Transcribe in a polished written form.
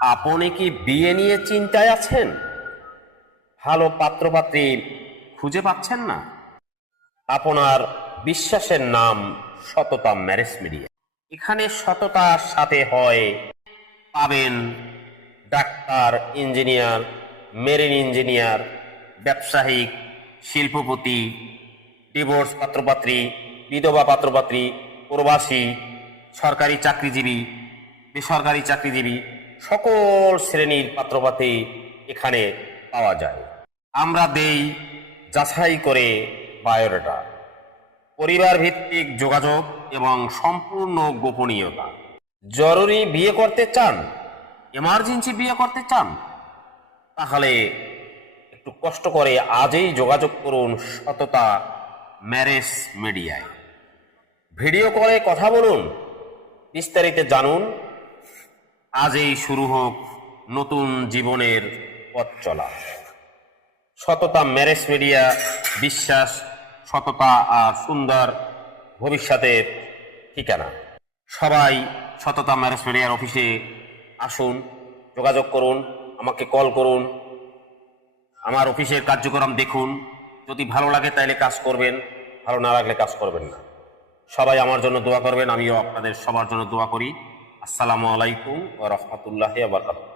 আপনি কি বিয়ে নিয়ে চিন্তায় আছেন? ভালো পাত্রপাত্রী খুঁজে পাচ্ছেন না? আপনার বিশ্বাসের নাম সততা ম্যারেজ মিডিয়া। এখানে সততার সাথে হয় পাবেন ডাক্তার, ইঞ্জিনিয়ার, মেরিন ইঞ্জিনিয়ার, ব্যবসায়িক, শিল্পপতি, ডিভোর্স পাত্রপাত্রী, বিধবা পাত্রপাত্রী, প্রবাসী, সরকারি চাকরিজীবী, বেসরকারি চাকরিজীবী, সকল শ্রেণীর পাত্রপাত্রী এখানে পাওয়া যায়। আমরা দেই যাচাই করে বায়োডাটা, পরিবার ভিত্তিক যোগাযোগ এবং সম্পূর্ণ গোপনীয়তা। জরুরি বিয়ে করতে চান, এমার্জেন্সি বিয়ে করতে চান, তাহলে একটু কষ্ট করে আজই যোগাযোগ করুন সততা ম্যারেজ মিডিয়ায়। ভিডিও কলে কথা বলুন, বিস্তারিত জানুন। আজই শুরু হোক নতুন জীবনের পথ চলা। সততা ম্যারেজ মিডিয়া, বিশ্বাস, সততা আর সুন্দর ভবিষ্যতের ঠিকানা। সবাই সততা ম্যারেজ মিডিয়ার অফিসে আসুন, যোগাযোগ করুন, আমাকে কল করুন, আমার অফিসের কার্যক্রম দেখুন। যদি ভালো লাগে তাহলে কাজ করবেন, ভালো না লাগলে কাজ করবেন না। সবাই আমার জন্য দোয়া করবেন, আমিও আপনাদের সবার জন্য দোয়া করি। আসসালামু আলাইকুম ওয়া রাহমাতুল্লাহি ওয়া বারাকাতুহু।